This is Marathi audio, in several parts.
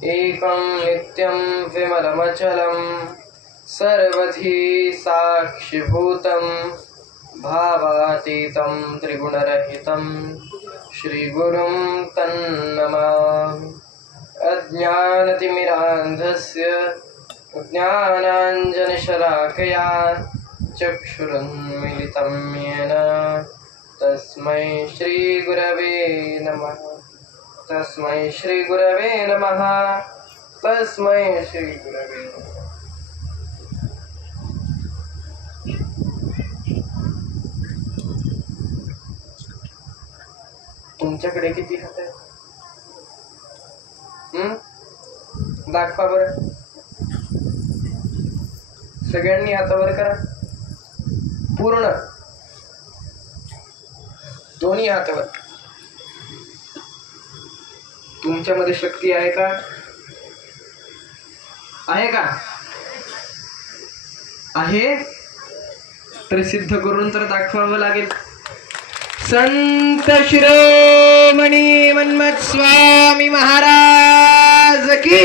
एकं नित्यं विमलमचलं सर्वधी साक्षिभूतं भावातीतं त्रिगुणरहितं श्रीगुरुं तन्नमामि। अज्ञानतिमिरान्धस्य ज्ञानाञ्जनशलाकया चक्षुरुन्मीलितं येन तस्मै श्रीगुरवे नमः। तस्मै श्रीगुरवे नमः। तस्मै श्रीगुरवे नमः। तुमच्याकडे किती हात आहेत? दाखवा बरं, सगळ्यांनी हातावर करा, पूर्ण दोन्ही हातावर। तुमच्यामध्ये शक्ती आहे का? आहे का? आहे तर सिद्ध करून तर दाखवावं लागेल। संत शिरोमणी मन्मथ स्वामी महाराज की,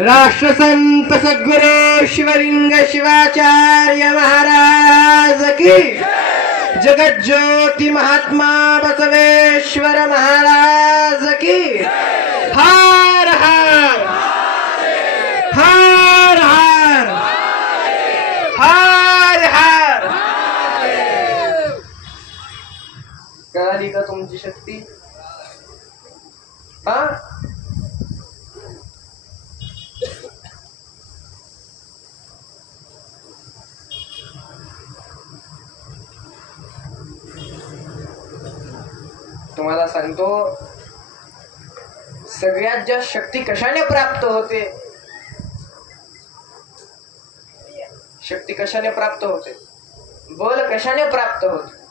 राष्ट्रसंत सद्गुरु शिवलिंग शिवाचार्य महाराज की, जगज्योति महात्मा बसवेश्वर महाराज की। हर हर हर हर हर हर। कळाली का तुमची शक्ती? हा, तुम्हाला सांगतो, सगळ्यात जास्त शक्ती कशाने प्राप्त होते? शक्ती कशाने प्राप्त होते? बल कशाने प्राप्त होते?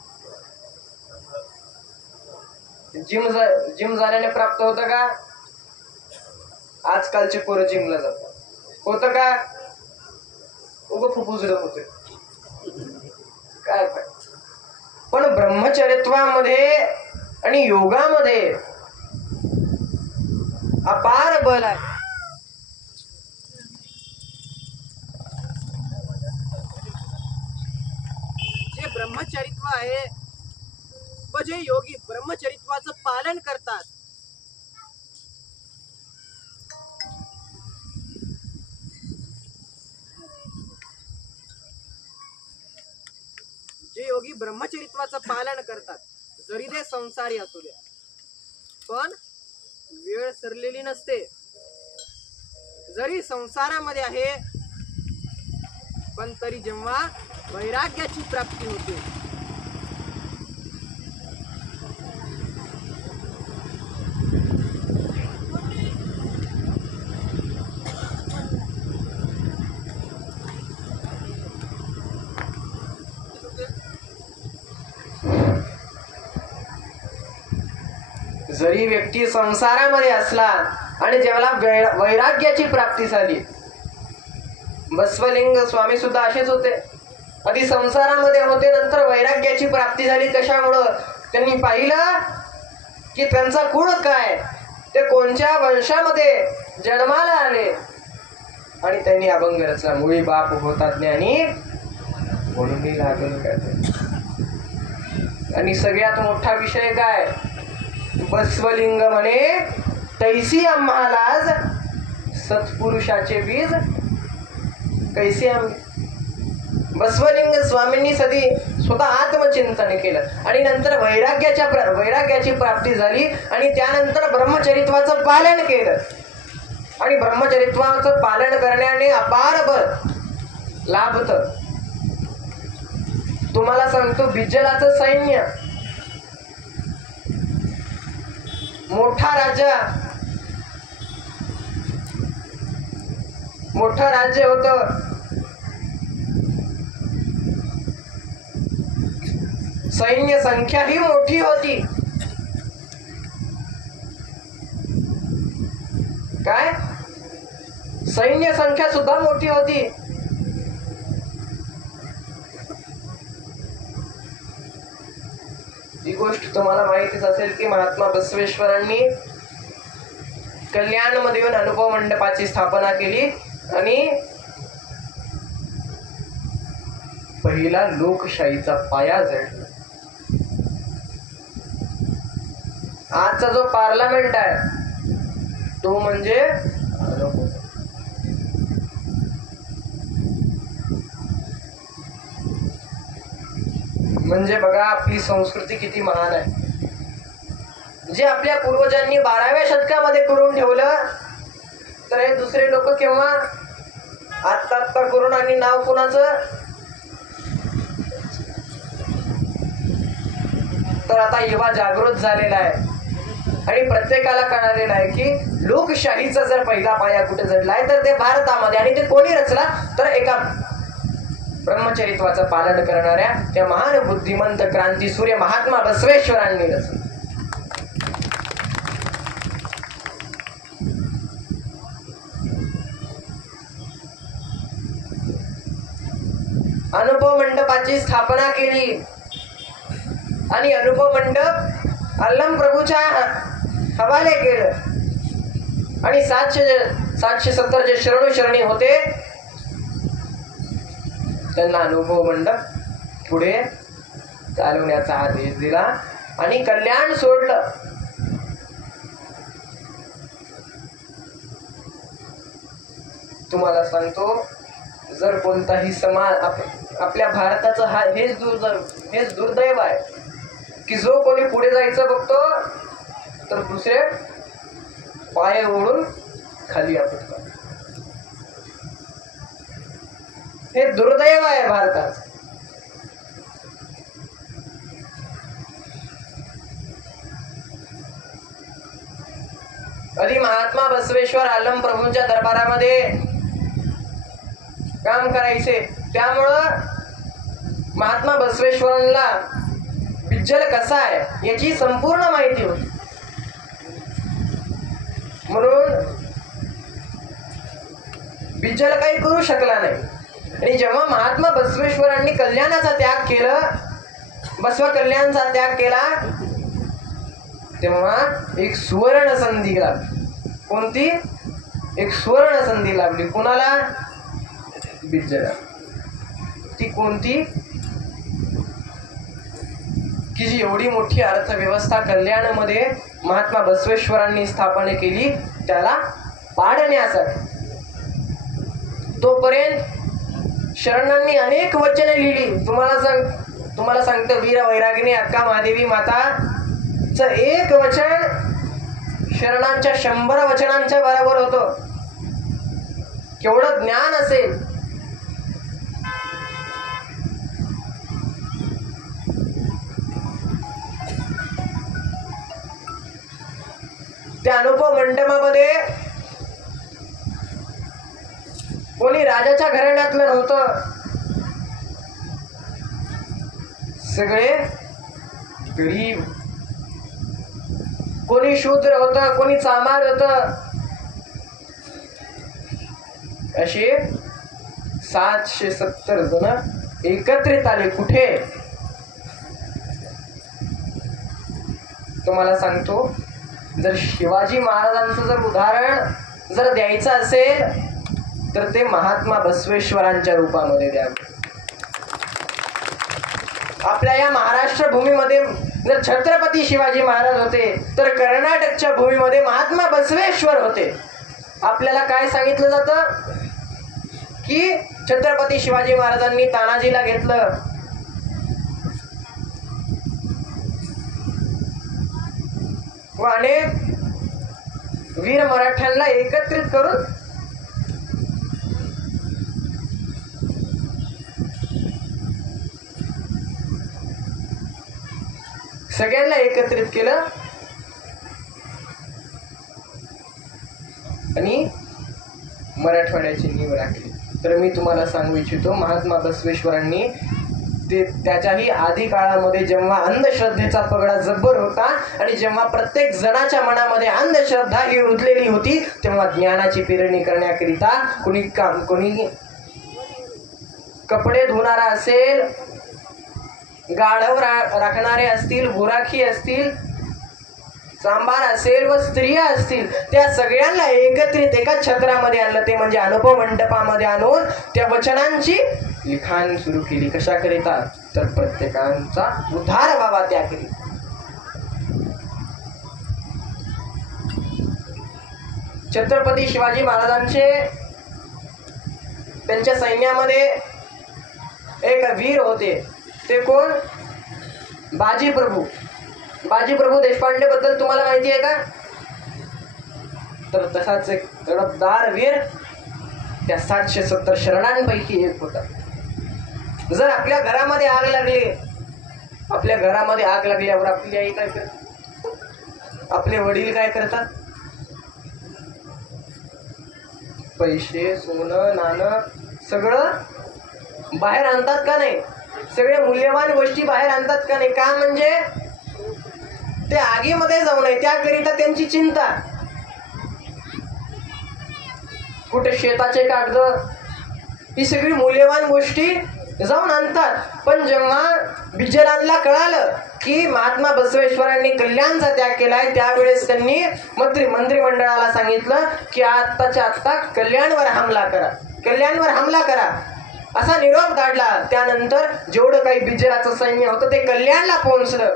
जिम झाल्याने प्राप्त होतं का? आजकालचे पोरं जिमला जातात, होतं का? उग फुफुजलं होते काय? पण ब्रह्मचर्यत्वामध्ये आणि योगामध्ये अपार बल आहे। जे ब्रह्मचरित्व आहे व जे योगी ब्रह्मचरित्वाचं पालन करतात, जे योगी ब्रह्मचरित्वाचं पालन करतात, जरी ते संसारी असू द्या, पण वेळ सरलेली नसते। जरी संसारामध्ये आहे, पण तरी जेव्हा वैराग्याची प्राप्ती होते, जरी व्यक्ती संसारामध्ये असला आणि जेव्हा वैराग्याची प्राप्ती झाली, बसवलिंग स्वामी सुद्धा असेच होते। आधी संसारामध्ये होते, नंतर वैराग्याची प्राप्ती झाली। कशामुळं? त्यांनी पाहिलं की त्यांचा कुळ काय, ते कोणत्या वंशामध्ये जन्माला आले, आणि त्यांनी अभंग रचला, मुळी बाप होता ज्ञानी म्हणून लागल काय। आणि सगळ्यात मोठा विषय काय? बसवलिंग म्हणे, तैसी आम्हालाज सत्पुरुषाचे बीज कैसे आम्ही। बसवलिंग स्वामींनी सदी स्वतः आत्मचिंतन केलं आणि नंतर वैराग्याची प्राप्ती झाली, आणि त्यानंतर ब्रह्मचरित्वाचं पालन केलं, आणि ब्रह्मचरित्वाचं पालन करण्याने अपार बल लाभतं। तुम्हाला सांगतो, बिज्जलाचं सैन्य, मोठं राज्य होतं। सैन्य संख्या ही मोठी होती। काय? सैन्य संख्या सुद्धा मोठी होती। ही गोष्ट तुम्हाला माहितीच असेल की महात्मा बसवेश्वरांनी कल्याणमध्ये येऊन अनुभव मंडपाची स्थापना केली आणि पहिला लोकशाहीचा पाया जडला. आजचा जो पार्लमेंट आहे तो म्हणजे बघा आपली संस्कृती किती महान आहे. जे आपल्या पूर्वजांनी 12व्या शतकामध्ये करून ठेवलं तर हे दुसरे लोक केव्हा आत्ता करून आणि नाव कोणाचं तर आता युवा जागृत झालेला आहे आणि प्रत्येकाला कळालेलं आहे की लोकशाहीचा जर पहिला पाया कुठे जडलाय तर ते भारतामध्ये. आणि ते कोणी रचला तर एका ब्रह्मचरित्वाचं पालन करणाऱ्या त्या महान बुद्धिमंत क्रांती सूर्य महात्मा बसवेश्वरांनी रचला. अनुभव मंडपाची स्थापना केली आणि अनुभव मंडप अल्लम प्रभूच्या हवाले केलं. आणि 770 जे शरणी होते त्यांना अनुभव मंडप पुढे चालवण्याचा आदेश दिला आणि कल्याण सोडलं. तुम्हाला सांगतो जर कोणताही समाज आपल्या भारताचं हेच दुर्दैव आहे की जो कोणी पुढे जायचं बघतो तर दुसरे पाय ओढून खाली आपटतात. हे दुर्दैव आहे भारताचं. कधी महात्मा बसवेश्वर आलम प्रभूंच्या दरबारामध्ये काम करायचे त्यामुळं महात्मा बसवेश्वरांना बिज्जल कसा आहे याची संपूर्ण माहिती होती. म्हणून बिज्जल काही करू शकला नाही. आणि जेव्हा महात्मा बसवेश्वरांनी कल्याणाचा त्याग केला बसव कल्याणचा त्याग केला तेव्हा एक सुवर्ण संधी लाभली. कोणती एक सुवर्ण संधी लाभली कुणाला बिज्जला. ती कोणती की जी एवढी मोठी अर्थव्यवस्था कल्याणमध्ये महात्मा बसवेश्वरांनी स्थापना केली त्याला पाडण्यासाठी. तोपर्यंत शरणांनी अनेक वचने लिहिली. तुम्हाला सांगतो वीर वैरागिनी अक्का महादेवी माताचं एक वचन शरणांच्या 100 वचनांच्या बरोबर होतं. केवढं ज्ञान असेल. त्या अनुभव मंडपामध्ये कोणी राजाच्या घराण्यातलं नव्हतं. सगळे गरीब. कोणी शूद्र होतं कोणी चामार होतं. असे 770 जण एकत्रित आले. कुठे तुम्हाला सांगतो जर शिवाजी महाराजांचं जर उदाहरण जर द्यायचं असेल तर ते महात्मा बसवेश्वरांच्या रूपामध्ये द्यावे. आपल्या या महाराष्ट्र भूमीमध्ये जर छत्रपती शिवाजी महाराज होते तर कर्नाटकच्या भूमीमध्ये महात्मा बसवेश्वर होते. आपल्याला काय सांगितलं जातं की छत्रपती शिवाजी महाराजांनी तानाजीला घेतलं. व अनेक वीर मराठ्यांना एकत्रित करून सगळ्यांना एकत्रित केलं आणि मराठवाड्याची नीव राखली. तर मी तुम्हाला सांगू इच्छितो महात्मा बसवेश्वरांनी त्याच्याही आधी काळामध्ये जेव्हा अंधश्रद्धेचा पगडा जब्बर होता आणि जेव्हा प्रत्येक जणाच्या मनामध्ये अंधश्रद्धा ही रुजलेली होती तेव्हा ज्ञानाची पेरणी करण्याकरिता कोणी कपडे धुणारा असेल, गाढव राखणारे असतील, गुराखी असतील, सांबार असेल व स्त्रिया असतील त्या सगळ्यांना एकत्रित एका छत्रामध्ये आणलं, ते म्हणजे अनुभव मंडपामध्ये आणून त्या वचनांची लिखाण सुरू केली. कशाकरिता? तर प्रत्येकांचा उद्धार व्हावा त्याकरिता. छत्रपती शिवाजी महाराजांचे त्यांच्या सैन्यामध्ये एक वीर होते. ते कोण? बाजीप्रभू. बाजीप्रभू देशपांडे बद्दल तुम्हाला माहिती आहे का? तर तसाच एक तडफदार वीर त्या 770 शरणांपैकी एक होता. जर आपल्या घरामध्ये आग लागली, आपल्या घरामध्ये आग लागल्यावर आपली आई काय करते? आपले वडील काय करतात? पैसे, सोनं, नाणं सगळं बाहेर आणतात का नाही? सगळे मूल्यवान गोष्टी बाहेर आणतात का नाही? का? म्हणजे ते आगीमध्ये जाऊ नये त्याकरिता त्यांची चिंता. कुठे शेताचे कागद, ही सगळी मूल्यवान गोष्टी जाऊन आणतात. पण जेव्हा बिजलांना कळालं की महात्मा बसवेश्वरांनी कल्याणचा त्याग केलाय, त्यावेळेस त्यांनी मंत्रिमंडळाला सांगितलं की आत्ताच्या आत्ता कल्याणवर हमला करा, कल्याणवर हमला करा असा निरोप धाडला. त्यानंतर जेवढं काही बिजलाचं सैन्य होतं ते कल्याणला पोहोचलं.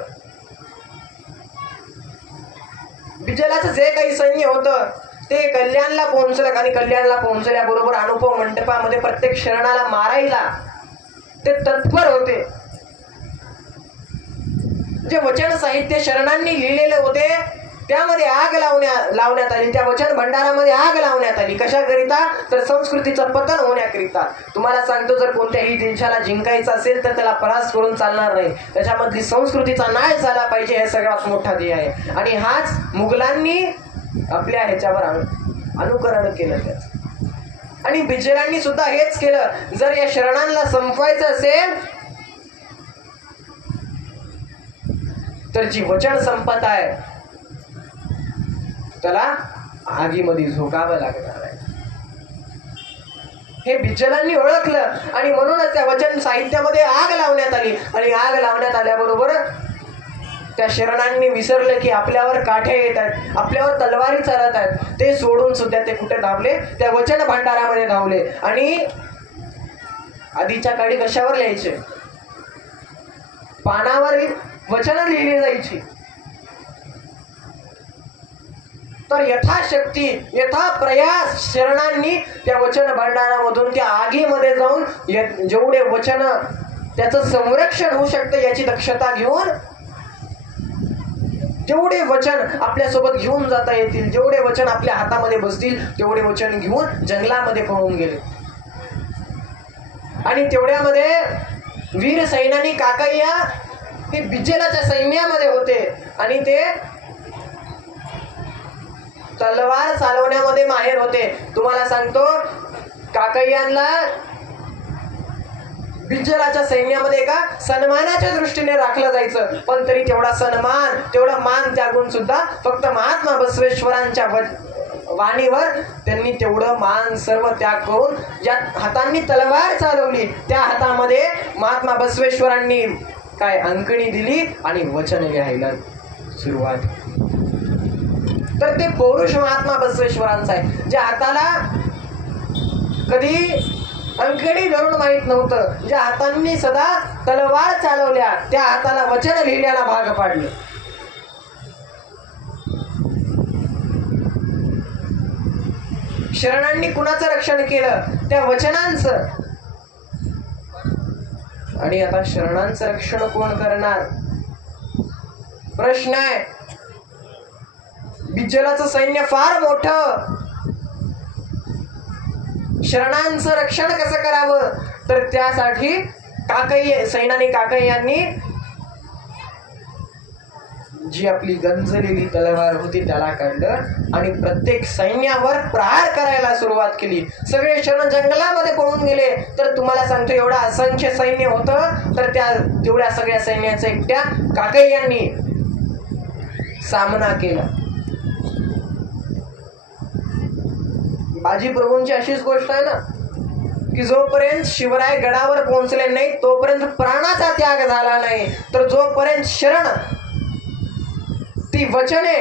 बिजलाचं जे काही सैन्य होतं ते कल्याणला पोहोचलं आणि कल्याणला पोहोचल्याबरोबर अनुभव मंडपामध्ये प्रत्येक शरणाला मारायला ते तत्पर होते. जे वचन साहित्य शरणांनी लिहिलेले होते त्यामध्ये आग लावण्यात आली. त्या वचन भंडारामध्ये आग लावण्यात आली. कशाकरिता? तर संस्कृतीचं पतन होण्याकरिता. तुम्हाला सांगतो, जर कोणत्याही देशाला जिंकायचं असेल तर त्याला परास करून चालणार नाही, त्याच्यामधली संस्कृतीचा नाश झाला पाहिजे, हे सगळ्यात मोठा ध्येय आहे. आणि हाच मुघलांनी आपल्या ह्याच्यावर अनुकरण केलं त्याचं. आणि बिजलांनी सुद्धा हेच केलं. जर या शरणांना संपवायचं असेल तर जी वचन संपत आहे त्याला आगीमध्ये झोकावं लागणार आहे. हे बिजलांनी ओळखलं आणि म्हणूनच त्या वचन साहित्यामध्ये आग लावण्यात आली. आणि आग लावण्यात आल्याबरोबर त्या शरणांनी विसरले की आपल्यावर काठ्या येत आहेत, आपल्यावर तलवारी चालत आहेत. ते सोडून सुद्धा ते कुठे धावले? त्या वचन भांडारामध्ये धावले. आणि आधीच्या काळी कशावर लिहायचे? पानावर वचन लिहिली जायची. तर यथाशक्ती यथाप्रयास शरणांनी त्या वचन भांडारामधून त्या आगीमध्ये जाऊन जेवढे वचन त्याचं संरक्षण होऊ शकतं याची दक्षता घेऊन जेवढे वचन आपल्यासोबत घेऊन जाता येतील, जेवढे वचन आपल्या हातामध्ये बसतील तेवढे वचन घेऊन जंगलामध्ये पळून गेले. आणि तेवढ्यामध्ये वीर सैनानी काकय्या हे बिजलाच्या सैन्यामध्ये होते आणि ते तलवार चालवण्यामध्ये माहेर होते. तुम्हाला सांगतो, काकय्यांना बिजलाच्या सैन्यामध्ये का सन्मानाच्या दृष्टीने राखलं जायचं, पण तरी तेवढा सन्मान तेवढा मान त्यागून सुद्धा फक्त महात्मा बसवेश्वरांच्या वाणीवर त्यांनी तेवढं मान सर्व त्याग करून ज्या हातांनी तलवार चालवली त्या हातामध्ये महात्मा बसवेश्वरांनी काय अंकणी दिली आणि वचन लिहायला सुरुवात. तर ते पौरुष महात्मा बसवेश्वरांचं आहे. ज्या हाताला कधी अंकणी धरून माहित नव्हतं, ज्या हातांनी सदा तलवार चालवल्या त्या हाताला वचन लिहिण्याला भाग पाडलं. शरणांनी कुणाचं रक्षण केलं? त्या वचनांचं. आणि आता शरणांचं रक्षण कोण करणार? प्रश्न आहे. बिजलाचं सैन्य फार मोठं, शरणांचं रक्षण कसं करावं? तर त्यासाठी सैनानी काकय्यांनी जी आपली गंजलेली तलवार होती त्याला काढलं आणि प्रत्येक सैन्यावर प्रहार करायला सुरुवात केली. सगळे शरण जंगलामध्ये पळून गेले. तर तुम्हाला सांगतो, एवढा असंख्य सैन्य होतं तर त्या तेवढ्या सगळ्या सैन्याचा एकट्या काकय्यांनी सामना केला. बाजी प्रभूंची अशीच गोष्ट आहे ना की जोपर्यंत शिवराय गडावर पोहोचले नाही तोपर्यंत प्राणाचा त्याग झाला नाही, तर जोपर्यंत शरण ती वचने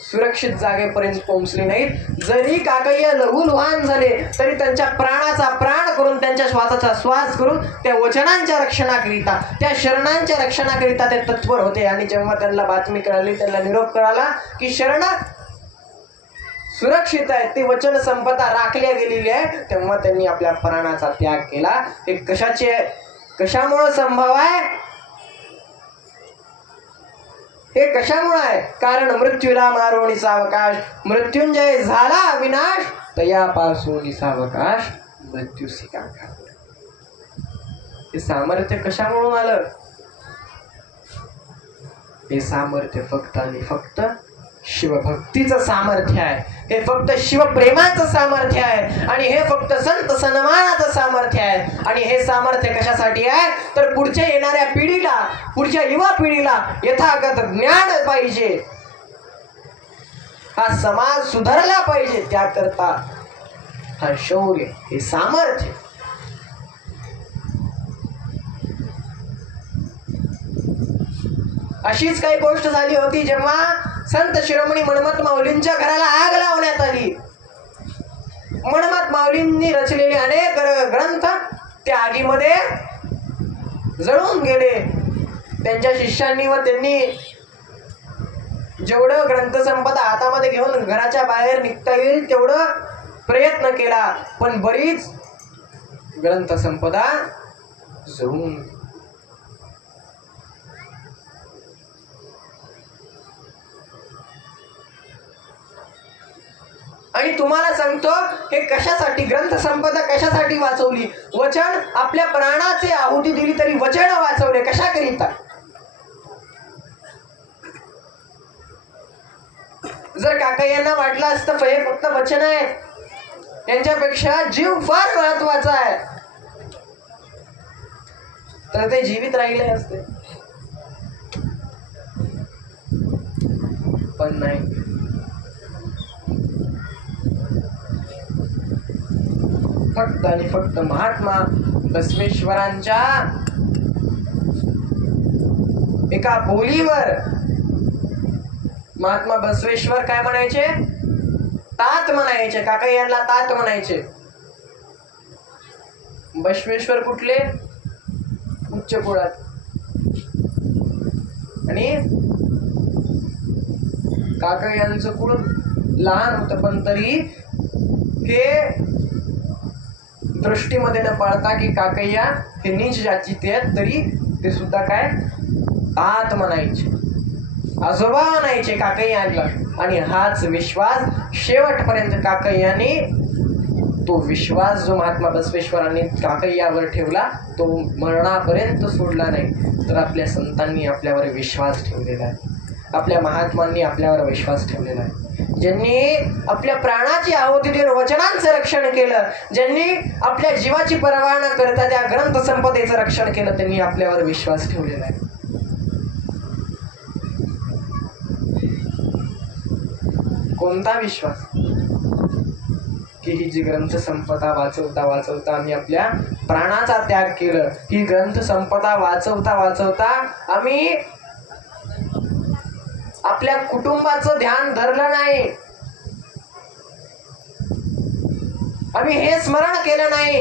सुरक्षित जागेपर्यंत पोहोचली नाहीत. जरी काकय्या लहूलुहान झाले तरी त्यांच्या प्राणाचा प्राण करून, त्यांच्या श्वासाचा श्वास करून त्या वचनांच्या रक्षणाकरिता, त्या शरणांच्या रक्षणाकरिता ते तत्पर होते. आणि जेव्हा त्यांना बातमी कळाली, त्यांना निरोप कळाला की शरण सुरक्षित आहे, ती वचन संपदा राखल्या गेलेली आहे, तेव्हा त्यांनी आपल्या प्राणाचा त्याग केला. हे कशामुळे संभव आहे? हे कशामुळे आहे? कारण मृत्यूला मारोणी सावकाश, मृत्युंजय झाला अविनाश, तयापासून सावकाश मृत्यू सिकाका. हे सामर्थ्य कशामुळे आलं? हे सामर्थ्य फक्त आणि फक्त शिवभक्तीचं सामर्थ्य आहे. हे फक्त शिवप्रेमाचं सामर्थ्य आहे. आणि हे फक्त संत सन्मानाचं सामर्थ्य आहे. आणि हे सामर्थ्य कशासाठी आहे? तर पुढच्या येणाऱ्या पिढीला, पुढच्या युवा पिढीला यथागत ज्ञान पाहिजे, हा समाज सुधारला पाहिजे, त्याकरता हा शौर्य, हे सामर्थ्य. अशीच काही गोष्ट झाली होती जेव्हा संत शिरोमणी मन्मथ माऊलींच्या घराला आग लावण्यात आली. मन्मथ माऊलींनी रचलेले अनेक ग्रंथ त्या आगीमध्ये जळून गेले. त्यांच्या शिष्यांनी व त्यांनी जेवढं ग्रंथसंपदा हातामध्ये घेऊन घराच्या बाहेर निघता येईल तेवढं प्रयत्न केला, पण बरीच ग्रंथसंपदा जळून. आणि तुम्हाला सांगतो हे कशासाठी, ग्रंथसंपदा कशासाठी वाचवली? वचन, आपल्या प्राणाची आहुती दिली तरी वचन वाचवले. कशाकरिता? जर काकय्यांना वाटलं असतं हे फक्त वचन आहे, यांच्यापेक्षा जीव फार महत्वाचा आहे, तर ते जीवित राहिले असते. पण नाही. फक्त आणि फक्त महात्मा बसवेश्वरांच्या एका बोलीवर महात्मा बसवेश्वर काय म्हणायचे? तात म्हणायचे. काकय्यांना तात म्हणायचे. बसवेश्वर कुठले? उच्च कुळात. आणि काकय्यांचं कुळ लहान होतं, पण तरी हे दृष्टीमध्ये न पाळता की काकय्या हे नीच जातीचे आहेत, तरी ते सुद्धा काय तात म्हणायचे, आजोबा म्हणायचे काकय्यांना. आणि हाच विश्वास शेवटपर्यंत काकय्याने, तो विश्वास जो महात्मा बसवेश्वरांनी काकय्यावर ठेवला तो मरणापर्यंत सोडला नाही. तर आपल्या संतांनी आपल्यावर विश्वास ठेवलेला आहे, आपल्या महात्मांनी आपल्यावर विश्वास ठेवलेला आहे. ज्यांनी आपल्या प्राणाची आहुती देऊन वचनांचं रक्षण केलं, ज्यांनी आपल्या जीवाची पर्वा न करता त्या ग्रंथ संपदेचं रक्षण केलं, त्यांनी आपल्यावर विश्वास ठेवलेला आहे. कोणता विश्वास? की ही जी ग्रंथ संपदा वाचवता वाचवता आम्ही आपल्या प्राणाचा त्याग केलं. ही ग्रंथ संपदा वाचवता वाचवता आम्ही आपल्या कुटुंबाचं ध्यान धरलं नाही, आम्ही हे स्मरण केलं नाही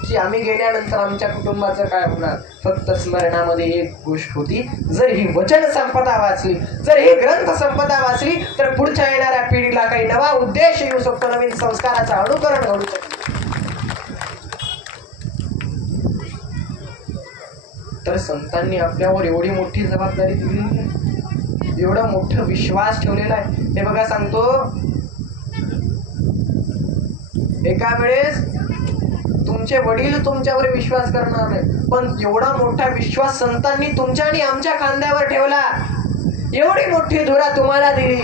की आम्ही गेल्यानंतर आमच्या कुटुंबाचं काय होणार. फक्त स्मरणामध्ये एक गोष्ट होती, जर ही वचन संपदा वाचली, जर ही ग्रंथ संपदा वाचली, तर पुढच्या येणाऱ्या पिढीला काही नवा उद्देश येऊ शकतो, नवीन संस्काराचं अनुकरण घडू शकतो. तर संतांनी आपल्यावर एवढी मोठी जबाबदारी दिलेली आहे, एवढा मोठा विश्वास ठेवलेला आहे. हे बघा सांगतो, एका वेळेस तुमचे वडील तुमच्यावर विश्वास करणार नाही, पण एवढा मोठा विश्वास संतांनी तुमच्या आणि आमच्या खांद्यावर ठेवला, एवढी मोठी धुरा तुम्हाला दिली,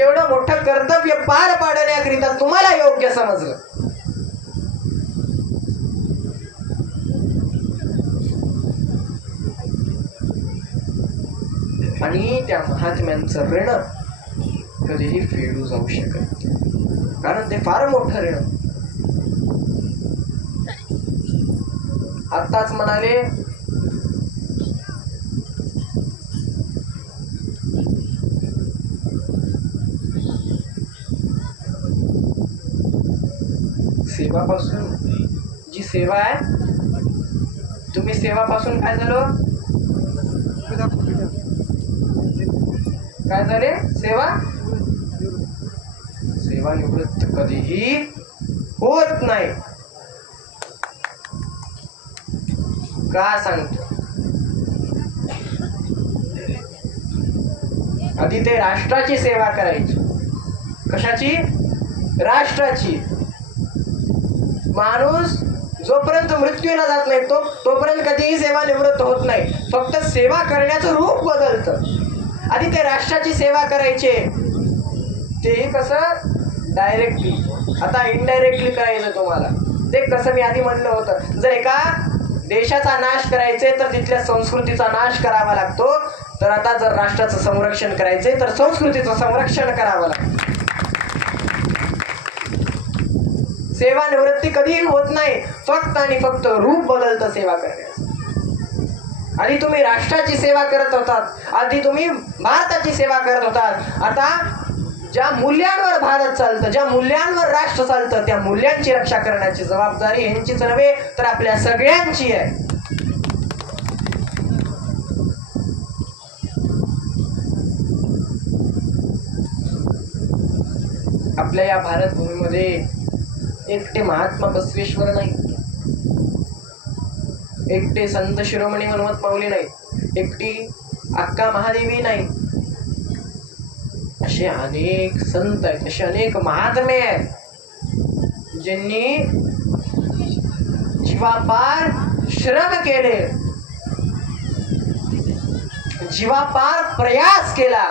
एवढं मोठं कर्तव्य पार पाडण्याकरिता तुम्हाला योग्य समजलं. आणि त्या महात्म्यांचं ऋण कधीही फेडू जाऊ शकत, कारण ते फार मोठं ऋण. आताच म्हणाले सेवापासून जी सेवा आहे, तुम्ही सेवापासून काय झालो, काय झाले, सेवा निवृत्त कधीही होत नाही. का सांगतो, आधी ते राष्ट्राची सेवा करायची. कशाची, राष्ट्राची. माणूस जोपर्यंत मृत्यूला जात नाही तोपर्यंत कधीही सेवा निवृत्त होत नाही. फक्त सेवा करण्याचं रूप बदलतं. आधी ते राष्ट्राची सेवा करायचे, तेही कसं, डायरेक्टली. आता इनडायरेक्टली करायचं तुम्हाला. ते कसं मी आधी म्हणलं होतं, जर एका देशाचा नाश करायचे तर तिथल्या संस्कृतीचा नाश करावा लागतो. तर आता जर राष्ट्राचं संरक्षण करायचंय तर संस्कृतीचं संरक्षण करावं लागतं. सेवा निवृत्ती कधीही होत नाही, फक्त आणि फक्त रूप बदलतं सेवा करण्यास. आधी तुम्ही राष्ट्राची सेवा करत होतात, आधी तुम्ही भारताची सेवा करत होतात. आता ज्या मूल्यांवर भारत चालतं, ज्या मूल्यांवर राष्ट्र चालतं, त्या मूल्यांची रक्षा करण्याची जबाबदारी ह्यांचीच नव्हे तर आपल्या सगळ्यांची आहे. आपल्या या भारत भूमीमध्ये एकटे महात्मा बसवेश्वर नाही, एकटे संत शिरोमणी हनुमंत माऊली नाही, एकटी अक्का महादेवी नाही. असे अनेक संत आहेत, असे अनेक महात्मे आहेत ज्यांनी जीवापार श्रम केले, जीवापार प्रयास केला.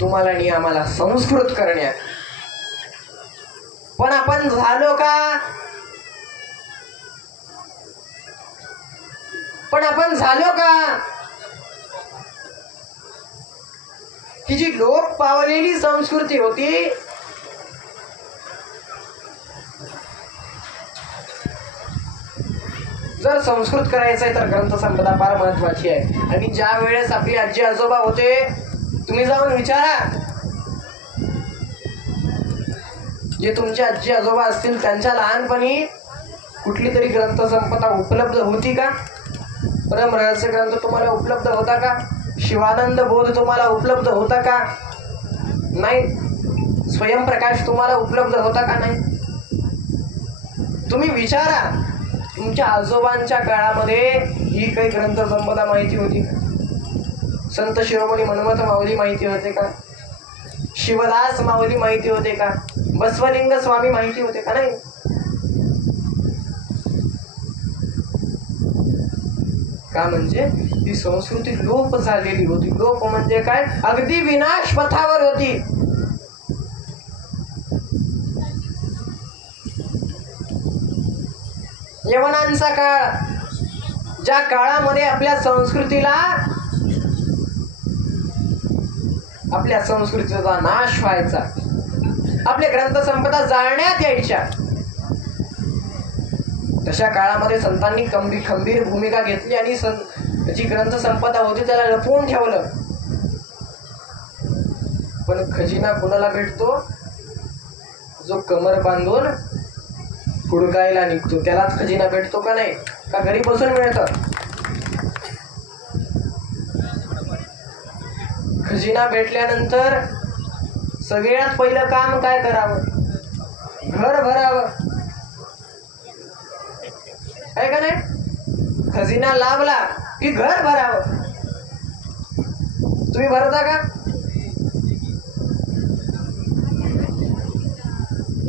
तुम्हाला आणि आम्हाला संस्कृत करण्यात. पण आपण झालो का, ही जी लोक पावलेली संस्कृती होती, जर संस्कृत करायचंय तर ग्रंथसंपदा फार महत्वाची आहे. आणि ज्या वेळेस आपली आजी आजोबा होते, तुम्ही जाऊन विचारा, जे तुमचे आजी आजोबा असतील त्यांच्या लहानपणी कुठली तरी ग्रंथसंपदा उपलब्ध होती का? परम रहस्य ग्रंथ तुम्हाला उपलब्ध होता का? शिवानंद बोध तुम्हाला उपलब्ध होता का? नाही. स्वयंप्रकाश तुम्हाला उपलब्ध होता का? नाही. तुम्ही विचारा, तुमच्या आजोबांच्या काळामध्ये ही काही ग्रंथसंपदा माहिती होती का? संत शिरोमणी हनुमंत माऊली माहिती होते का? शिवदास माऊली माहिती होते का? बसवलिंग स्वामी माहिती होते का? नाही. का म्हणजे ही संस्कृती लोप झालेली होती. लोप म्हणजे काय, अगदी विनाश पथावर होती. यवनांचा काळ, ज्या काळामध्ये आपल्या संस्कृतीचा नाश व्हायचा, आपल्या ग्रंथसंपदा जाळण्यात यायच्या, तशा काळामध्ये संतांनी खंबीर भूमिका घेतली आणि जी ग्रंथसंपदा होती त्याला लपवून ठेवलं. पण खजिना कोणाला भेटतो? जो कमर बांधून हुडकायला निघतो त्यालाच खजिना भेटतो का? नाही. का घरी बसून मिळतं? खजिना भेटल्यानंतर सगळ्यात पहिलं काम काय करावं? घर भरावं, आहे का नाही? खजिना लाभला की घर भरावं. तुम्ही भरता का?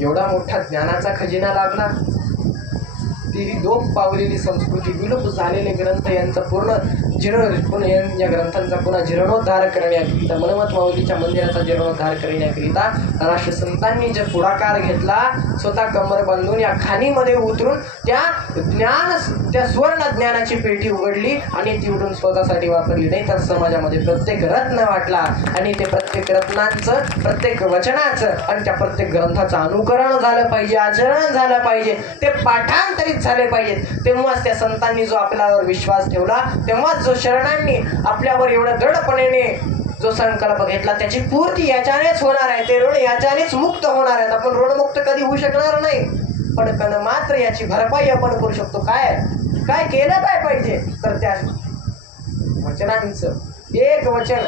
एवढा मोठा ज्ञानाचा खजिना लाभला, ती लोप पावलेली संस्कृती, विलुप झालेले ग्रंथ यांचा या ग्रंथांचा पुन्हा जीर्णोद्धार करण्याकरिता, हनुमंत माऊलीच्या मंदिराचा जीर्णोद्धार करण्याकरिता राष्ट्रसंतांनी जे पुढाकार घेतला, स्वतः कमर बांधून या खाणीमध्ये उतरून त्या सुवर्ण ज्ञानाची पेटी उघडली आणि ती उडून स्वतःसाठी वापरली. नाही तर समाजामध्ये प्रत्येक रत्न वाटला आणि ते प्रत्येक रत्नांचं, प्रत्येक वचनाचं आणि त्या प्रत्येक ग्रंथाचं अनुकरण झालं पाहिजे, आचरण झालं पाहिजे, ते पाठांतरित झाले पाहिजेत. तेव्हाच त्या संतांनी जो आपल्यावर विश्वास ठेवला, तेव्हाच जो शरणांनी आपल्यावर एवढ्या दृढपणे जो संकल्प घेतला त्याची पूर्ती याच्यानेच होणार आहे, ते ऋण याच्यानेच मुक्त होणार आहेत. आपण ऋणमुक्त कधी होऊ शकणार नाही, पण कण मात्र याची भरपाई आपण करू शकतो. काय काय केलं काय पाहिजे, तर त्या वचनांचं एक वचन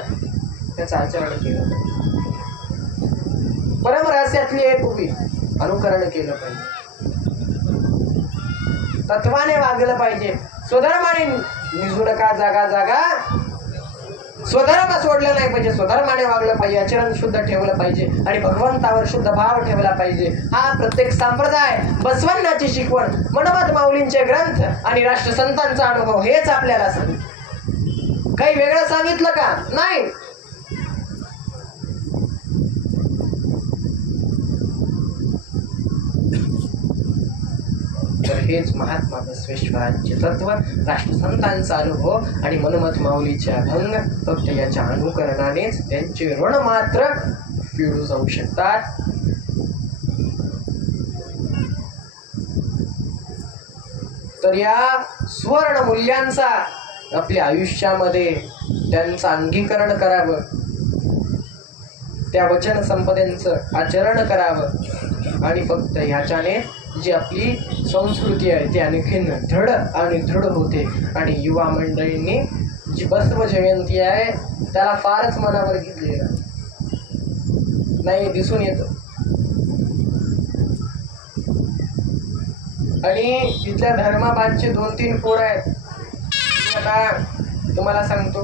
त्याचं आचरण केलं पाहिजे, परमरहस्यातली एक उभी अनुकरण केलं पाहिजे, तत्वाने वागलं पाहिजे, स्वधर्माने निजू नका जागा जागा, स्वधर्म सोडलं नाही पाहिजे, स्वधर्माने वागलं पाहिजे, आचरण शुद्ध ठेवलं पाहिजे आणि भगवंतावर शुद्ध भाव ठेवला पाहिजे. हा प्रत्येक संप्रदाय, बसवण्णाची शिकवण, मनमत माऊलींचे ग्रंथ आणि राष्ट्रसंतांचा अनुभव हेच आपल्याला सांगितलं. काही वेगळं सांगितलं का? नाही. तर हेच महात्मा बसवेश्वरांचे तत्व, राष्ट्रसंतांचा अनुभव आणि मनमत माऊलीचे अभंग. फक्त याच्या अनुकरणानेच त्यांचे ऋण मात्र फेडू जाऊ शकतात. तर या सुवर्ण मूल्यांचा आपल्या आयुष्यामध्ये त्यांचं अंगीकरण करावं, त्या वचन संपदेचं आचरण करावं आणि फक्त ह्याच्याने जी आपली संस्कृती आहे ती आणखीन दृढ आणि दृढ होते. आणि युवा मंडळींनी जी बसव जयंती आहे त्याला फारच मनावर घेतलेलं नाही दिसून येतं. आणि तिथल्या धर्माबादचे 2-3 पोरं आहेत. आता तुम्हाला सांगतो,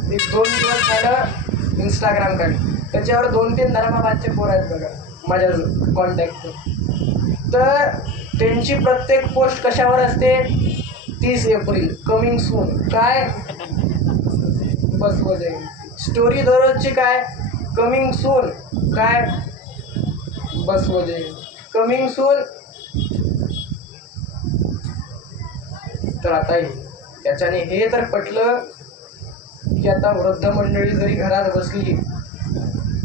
मी 2 दिवस झालं इंस्टाग्राम काढलं, त्याच्यावर 2-3 धर्माबादचे पोरं आहेत बघा माझ्या कॉन्टॅक्ट. तर त्यांची प्रत्येक पोस्ट कशावर असते? 30 एप्रिल कमिंग सून. काय? बसव जयंती. स्टोरी दररोजची काय? Coming soon. काय? बसव जयंती. Coming soon. तर आता त्याच्याने हे तर पटलं की आता वृद्ध मंडळी जरी घरात बसली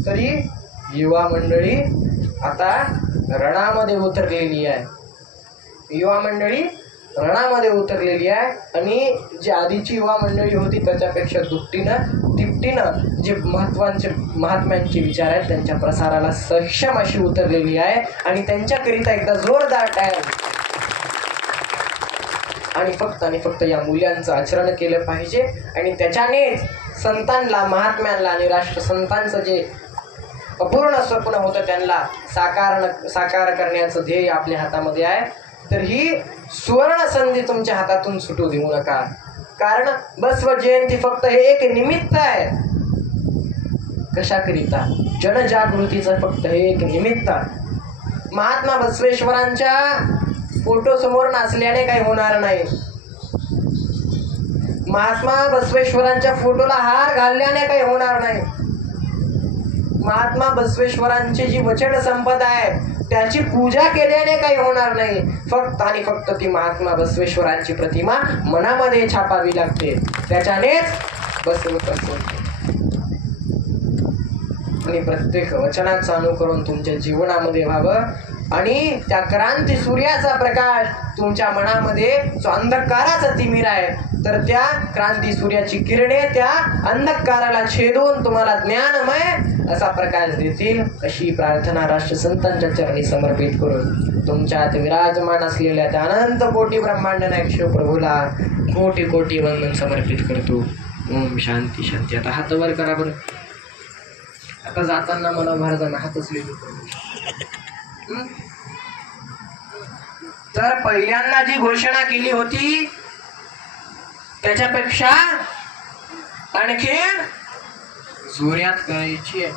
तरी युवा मंडळी आता रणामध्ये उतरलेली आहे. युवा मंडळी रणामध्ये उतरलेली आहे. आणि जी आधीची युवा मंडळी होती त्याच्यापेक्षा तिपटीनं जे महात्म्यांचे विचार आहेत त्यांच्या प्रसाराला सक्षम अशी उतरलेली आहे. आणि त्यांच्याकरिता एकदा जोरदार टायर. आणि फक्त या मूल्यांचं आचरण केलं पाहिजे. आणि त्याच्यानेच संतांना, महात्म्यांना आणि राष्ट्रसंतांचं जे अपूर्ण स्वप्न होतं त्यांना साकार करण्याचं ध्येय आपल्या हातामध्ये आहे. तर ही सुवर्ण संधी तुमच्या हातातून सुटू देऊ नका. कारण बसव जयंती फक्त हे एक निमित्त आहे. कशाकरिता? जनजागृतीचं फक्त हे एक निमित्त आहे. महात्मा बसवेश्वरांच्या फोटो समोर नाचल्याने काही होणार नाही. महात्मा बसवेश्वरांच्या फोटोला हार घालल्याने काही होणार नाही. महात्मा बसवेश्वरांची जी वचन संपदा आहे त्याची पूजा केल्याने काही होणार नाही. फक्त आणि फक्त ती महात्मा बसवेश्वरांची प्रतिमा मनामध्ये छापावी लागते. त्याच्यानेच बसव प्रसन्न. आणि प्रत्येक वचनाचं अनुकरण तुमच्या जीवनामध्ये व्हावं. आणि त्या क्रांती सूर्याचा प्रकाश तुमच्या मनामध्ये जो अंधकाराचा तिमिर आहे तर त्या क्रांती सूर्याची किरणे त्या अंधकाराला छेदून तुम्हाला ज्ञानमय असा प्रकाश देतील अशी प्रार्थना राष्ट्रसंतांच्या चरणी समर्पित करून तुमच्यात विराजमान असलेल्या त्या अनंत कोटी ब्रह्मांड नायक प्रभूला कोटी कोटी वंदन समर्पित करतो. ओम शांती शांती. आता हात वर करा बरं. आता जाताना मला महाराजांना हातच लिहितो. तर पहिल्यांदा जी घोषणा केली होती त्याच्यापेक्षा आणखी जोरात करायची आहे.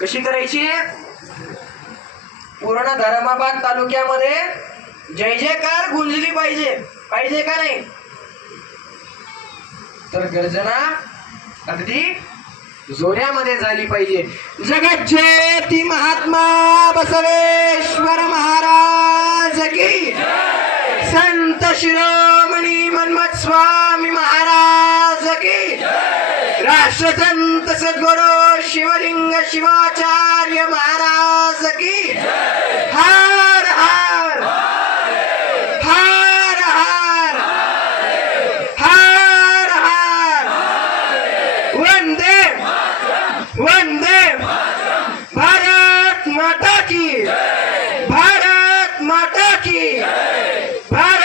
कशी करायची? पूर्ण धर्माबाद तालुक्यामध्ये जय जयकार गुंजली पाहिजे. पाहिजे का नाही? तर गर्जना अगदी जोऱ्यामध्ये झाली पाहिजे. जगज्जेती महात्मा बसवेश्वर महाराज की, संत शिरोमणी मनमत स्वामी महाराज की, राष्ट्रसंत सद्गुरु शिवलिंग शिवाचार्य महाराज की. हर हर हर हर हर हर की भारत माता की भारत